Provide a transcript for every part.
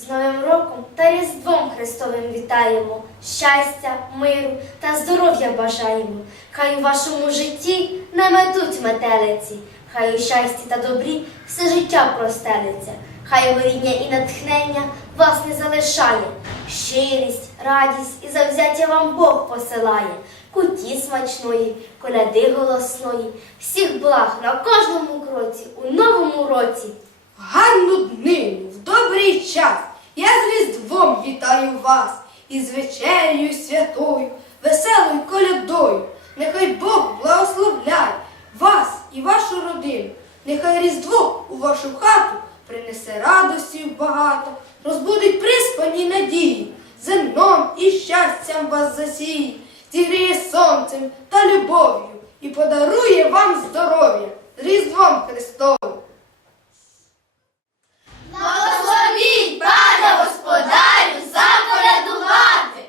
З Новим роком та Різдвом Христовим вітаємо. Щастя, миру та здоров'я бажаємо. Хай у вашому житті не метуть метелиці, хай у щасті та добрі все життя простелиться. Хай горіння і натхнення вас не залишає. Щирість, радість і завзяття вам Бог посилає. Куті смачної, коляди голосної, всіх благ на кожному кроці, у новому році. Гарну днину, в добрий час, я з Різдвом вітаю вас із вечерею святою, веселою колядою. Нехай Бог благословляє вас і вашу родину. Нехай Різдво у вашу хату принесе радості багато, розбудить приспані надії, зерном і щастям вас засіє, зігріє сонцем та любов'ю і подарує вам здоров'я з Різдвом Христовим. Благословіть, пане господарю, заколядувати.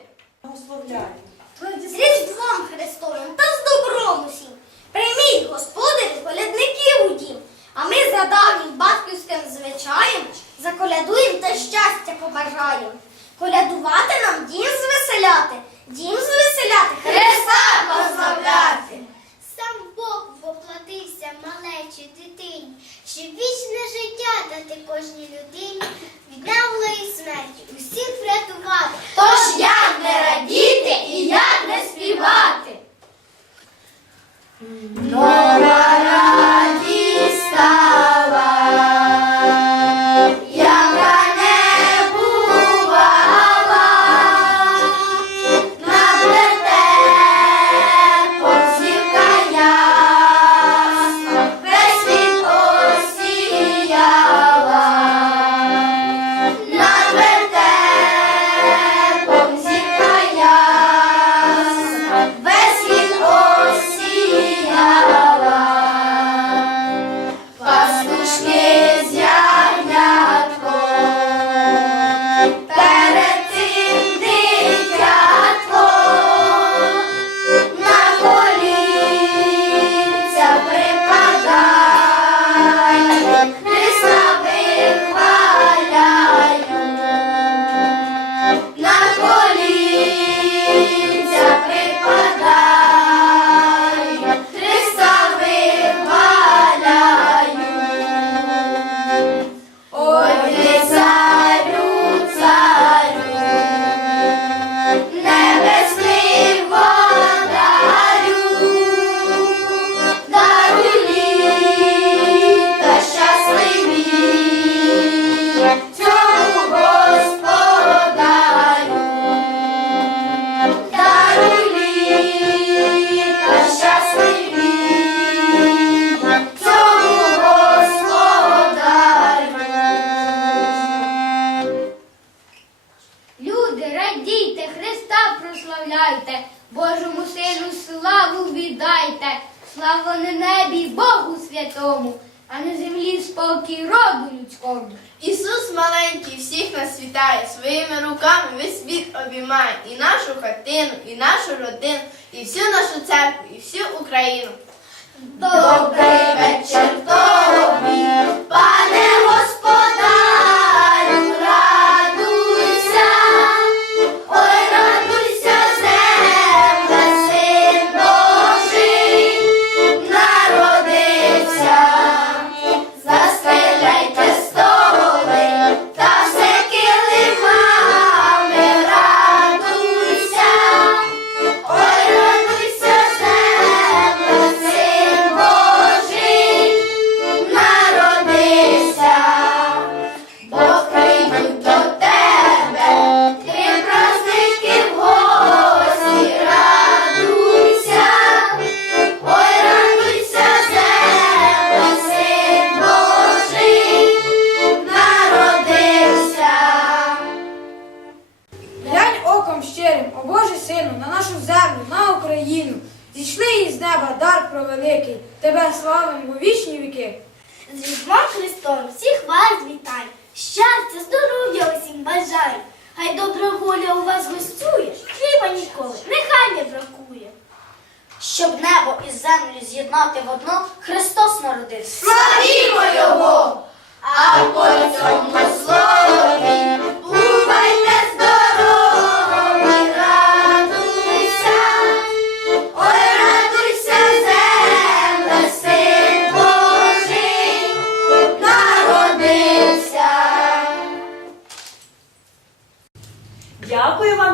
З Різдвом Христовим та з добром усім. Прийміть, господарі, колядників у дім. А ми за давнім батьківським звичаєм заколядуємо та побажаємо. Колядувати нам дім звеселяти, дім звеселяти, Христа прославляти. Сам Бог воплотився малечі дитині, щоб вічне життя дати кожній людині, від навлої смерті усіх врятувати. Тож як не радіти і як не співати. Прославляйте, Божому сину славу віддайте, слава на небі Богу святому, а на землі спокій роду людському. Ісус маленький всіх нас вітає, своїми руками весь світ обіймає і нашу хатину, і нашу родину, і всю нашу церкву, і всю Україну. Добрий вечір нашу землю, на Україну. Зійшли із неба дар провеликий, тебе славимо у вічні віки. З Різдвом Христом всіх вас вітаю. Щастя, здоров'я усім бажаю. Хай добра воля у вас гостює, хліба ніколи, нехай не бракує. Щоб небо і землю з'єднати в одно, Христос народився. Славімо його, а по цьому слові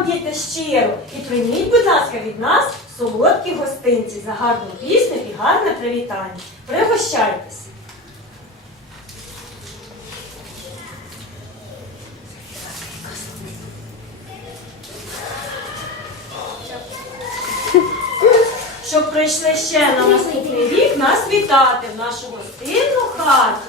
діти, щиро. І прийміть, будь ласка, від нас солодкі гостинці за гарну пісню і гарне привітання. Пригощайтесь. Щоб прийшли ще на наступний рік нас вітати в нашу гостинну хату.